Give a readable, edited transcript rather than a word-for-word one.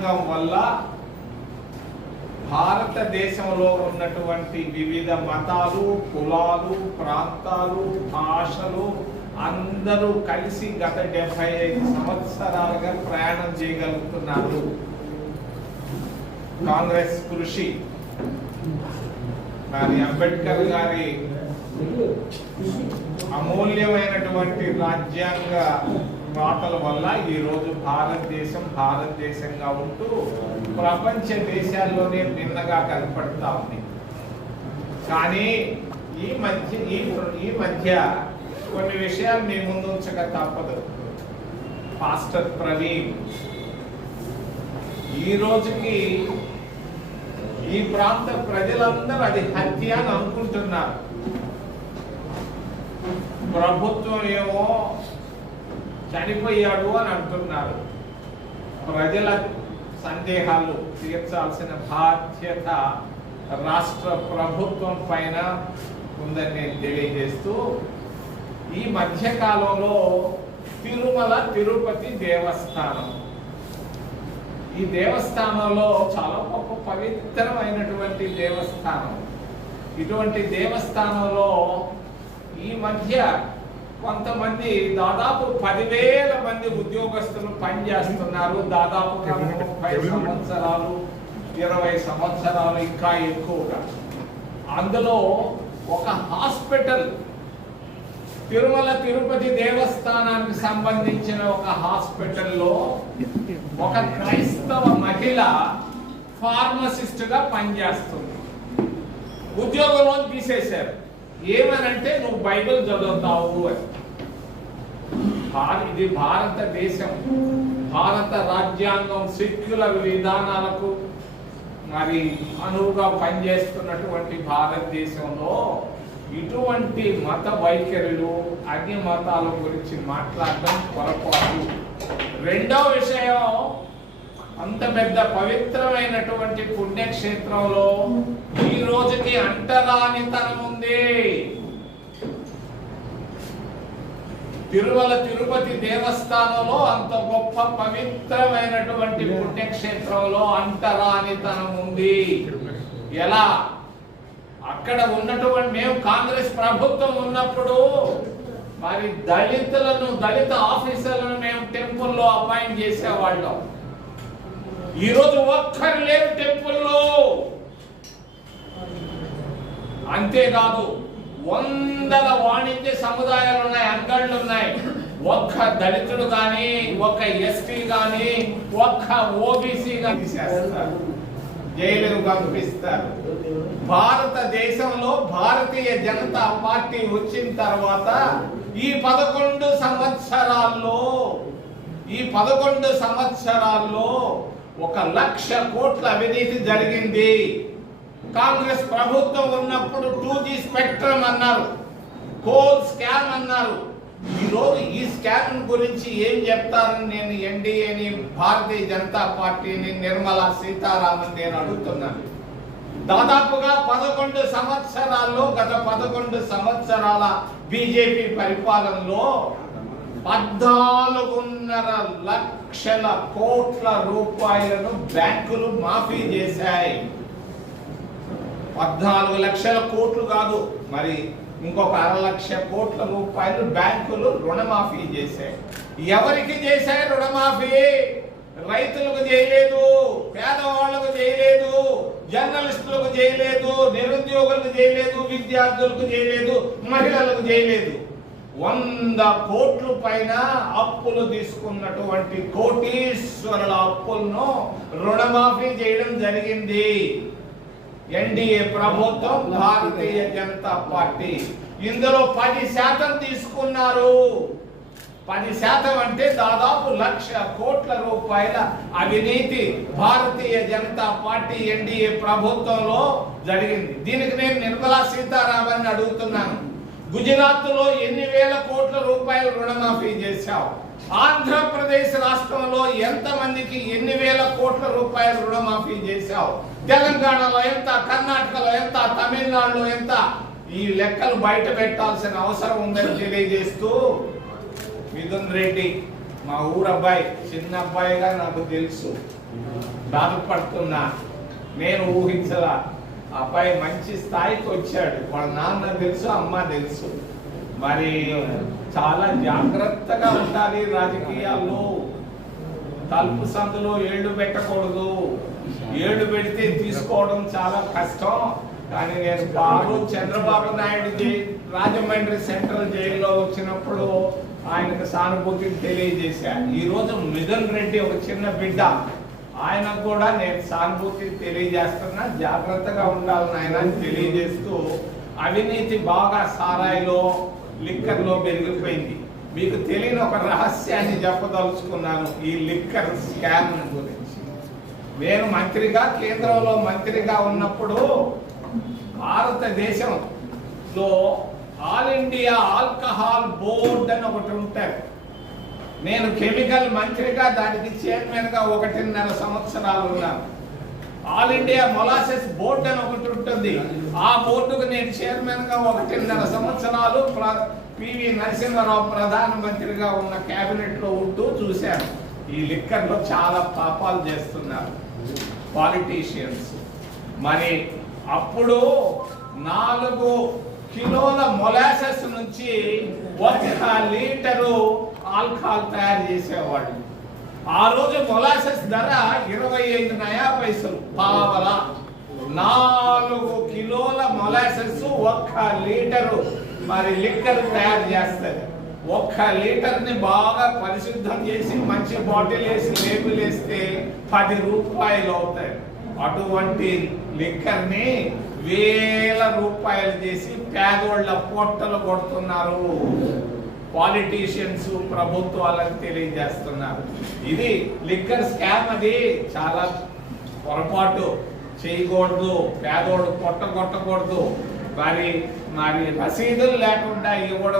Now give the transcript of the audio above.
రాజ్యాంగం వల్ల భారతదేశంలో ఉన్నటువంటి వివిధ మతాలు, కులాలు, ప్రాంతాలు, భాషలు అందరూ కలిసి గత 75 సంవత్సరాలుగా ప్రయాణం చేయగలుగుతున్నారు. కాంగ్రెస్ కృషి, మరి అంబేద్కర్ గారి అమూల్యమైనటువంటి రాజ్యాంగ రాతల వల్ల ఈరోజు భారతదేశంగా ఉంటూ ప్రపంచ దేశాల్లోనే భిన్నగా కనపడతా ఉంది. కానీ ఈ మధ్య కొన్ని విషయాలు మీ ముందు ఉంచక తప్పదు. పాస్టర్ ప్రవీణ్ ఈ రోజుకి ఈ ప్రాంత ప్రజలందరూ అది హత్య అని అనుకుంటున్నారు. ప్రభుత్వం ఏమో చనిపోయాడు అని అంటున్నారు. ప్రజల సందేహాలు తీర్చాల్సిన బాధ్యత రాష్ట్ర ప్రభుత్వం పైన ఉందని నేను తెలియజేస్తూ, ఈ మధ్య కాలంలో తిరుమల తిరుపతి దేవస్థానం, ఈ దేవస్థానంలో చాలా గొప్ప పవిత్రమైనటువంటి దేవస్థానం. ఇటువంటి దేవస్థానంలో ఈ మధ్య కొంతమంది దాదాపు 10,000 మంది ఉద్యోగస్తులు పనిచేస్తున్నారు. దాదాపు 30 సంవత్సరాలు, 20 సంవత్సరాలు, ఇంకా ఎక్కువగా. అందులో ఒక హాస్పిటల్, తిరుమల తిరుపతి దేవస్థానానికి సంబంధించిన ఒక హాస్పిటల్లో ఒక క్రైస్తవ మహిళ ఫార్మసిస్ట్ గా పనిచేస్తుంది. ఉద్యోగంలో తీసేశారు. ఏమనంటే నువ్వు బైబిల్ చదువుతావు అని. ఇది భారతదేశం, భారత రాజ్యాంగం సెక్యులర్ విధానాలకు మరి అనువుగా పనిచేస్తున్నటువంటి భారతదేశంలో ఇటువంటి మత వైఖరులు, అన్య మతాల గురించి మాట్లాడడం పొరపాటు. రెండో విషయం, అంత పెద్ద పవిత్రమైనటువంటి పుణ్యక్షేత్రంలో ఈ రోజుకి అంటరానితనం ఉంది. తిరుమల తిరుపతి దేవస్థానంలో అంత గొప్ప పవిత్రమైనటువంటి పుణ్యక్షేత్రంలో అంటరానితనం ఉంది. ఎలా? అక్కడ ఉన్నటువంటి మేము కాంగ్రెస్ ప్రభుత్వం ఉన్నప్పుడు మరి దళిత ఆఫీసర్లను మేము టెంపుల్లో అపాయింట్ చేసేవాళ్ళం. ఈరోజు ఒక్కరు లేరు టెంపుల్లో. అంతేకాదు, 100 వాణిజ్య సముదాయాలు ఉన్నాయి, అంగళ్ళు ఉన్నాయి. ఒక్క దళితుడు గాని, ఒక్క ఎస్టీ గాని, ఒక్క ఓబీసీ గాని చేస్తారు, జైలుకు పంపిస్తారు. భారతదేశంలో భారతీయ జనతా పార్టీ వచ్చిన తర్వాత ఈ 11 సంవత్సరాల్లో 1,00,000 కోట్ల అవినీతి జరిగింది. కాంగ్రెస్ ప్రభుత్వం ఉన్నప్పుడు 2G స్పెక్ట్రమ్ అన్నారు, కోల్ స్కామ్ అన్నారు. ఈరోజు ఈ స్కామ్ గురించి ఏం చెప్తారని నేను ఎన్డీఏని, భారతీయ జనతా పార్టీని, నిర్మలా సీతారామన్ నేను అడుగుతున్నాను. దాదాపుగా 11 సంవత్సరాల్లో, గత 11 సంవత్సరాల బీజేపీ పరిపాలనలో 14.5 లక్షల కోట్ల రూపాయలను బ్యాంకులు మాఫీ చేశాయి. 14 లక్షల కోట్లు కాదు, మరి ఇంకొక 1/2 లక్ష కోట్ల రూపాయలు బ్యాంకులు రుణమాఫీ చేశాయి. ఎవరికి చేశాయి రుణమాఫీ? రైతులకు చేయలేదు, పేదవాళ్లకు చేయలేదు, జర్నలిస్టులకు చేయలేదు, నిరుద్యోగులకు చేయలేదు, విద్యార్థులకు చేయలేదు, మహిళలకు చేయలేదు. 100 కోట్ల పైన అప్పులు తీసుకున్నటువంటి కోటీశ్వరుల అప్పులను రుణమాఫీ చేయడం జరిగింది ఎన్డీఏ ప్రభుత్వం, భారతీయ జనతా పార్టీ. ఇందులో 10% తీసుకున్నారు. 10% అంటే దాదాపు 1,00,000 కోట్ల రూపాయల అవినీతి భారతీయ జనతా పార్టీ ఎన్డీఏ ప్రభుత్వంలో జరిగింది. దీనికి నేను నిర్మలా సీతారామన్ అడుగుతున్నాను, గుజరాత్ లో ఎన్ని వేల కోట్ల రూపాయలు రుణమాఫీ చేశావు? ఆంధ్రప్రదేశ్ రాష్ట్రంలో ఎంత మందికి ఎన్ని వేల కోట్ల రూపాయలు రుణమాఫీ చేశావు? తెలంగాణలో ఎంత, కర్ణాటకలో ఎంత, తమిళనాడులో ఎంత? ఈ లెక్కలు బయట పెట్టాల్సిన అవసరం ఉందని తెలియజేస్తూ, మిథున్ రెడ్డి మా ఊరు అబ్బాయి, చిన్న అబ్బాయిగా నాకు తెలుసు, బాధపడుతున్నా. నేను ఊహించలా. అబ్బాయి మంచి స్థాయికి వచ్చాడు. వాళ్ళ నాన్న తెలుసు, అమ్మ తెలుసు. మరి చాలా జాగ్రత్తగా ఉండాలి రాజకీయాల్లో. తలుపు సందులో ఏళ్ళు పెట్టకూడదు. ఏళ్ళు పెడితే తీసుకోవడం చాలా కష్టం. కానీ నేను బాబు చంద్రబాబు నాయుడు రాజమండ్రి సెంట్రల్ జైల్లో వచ్చినప్పుడు ఆయనకు సానుభూతిని తెలియజేశాను. ఈ రోజు మిథున్ రెడ్డి ఒక చిన్న బిడ్డ, ఆయనకు కూడా నేను సానుభూతి తెలియజేస్తున్నా. జాగ్రత్తగా ఉండాలని ఆయన తెలియజేస్తూ, అవినీతి బాగా సారాయిలో, లిక్కర్లో పెరిగిపోయింది. మీకు తెలియని ఒక రహస్యాన్ని చెప్పదలుచుకున్నాను ఈ లిక్కర్ స్కామ్ గురించి. నేను మంత్రిగా, కేంద్రంలో మంత్రిగా ఉన్నప్పుడు భారతదేశంలో ఆల్ ఇండియా ఆల్కహాల్ బోర్డ్ అని ఒకటి ఉంటారు. నేను కెమికల్ మంత్రిగా దానికి చైర్మన్ గా 1.5 సంవత్సరాలు ఉన్నాను. ఆల్ ఇండియా మొలాసెస్ బోర్డు అని ఒకటి ఉంటుంది. ఆ బోర్డుకు నేను చైర్మన్ గా 1.5 సంవత్సరాలు పివి నరసింహారావు ప్రధానమంత్రిగా ఉన్న కేబినెట్ లో ఉంటూ చూశాను. ఈ లిక్కర్ లో చాలా పాపాలు చేస్తున్నారు పాలిటీషియన్స్. మరి అప్పుడు 4 కిలోల మొలాసెస్ నుంచి 1 లీటరు ఆల్కహాల్ తయారు చేసేవాళ్ళు. ఆ రోజు మొలాసెస్ ధర 25 నయా పైసలు, పావలా. 4 కిలోల మొలాసెస్ 1 లీటరు మరి లిక్కర్ తయారు చేస్తారు. 1 లీటర్ని బాగా పరిశుద్ధం చేసి మంచి బాటిల్ వేసి లేబుల్ వేస్తే 10 రూపాయలు అవుతాయి. అటువంటి లిక్కర్ని వేల రూపాయలు చేసి పేదోళ్ళ పొట్టలు కొడుతున్నారు పాలిటీషియన్స్, ప్రభుత్వాలకు తెలియజేస్తున్నారు. ఇది లిక్కర్ స్కామ్. అది చాలా పొరపాటు చేయకూడదు. పేదోడు పొట్ట కొట్టకూడదు. మరి రసీదులు లేకుండా ఇవ్వడం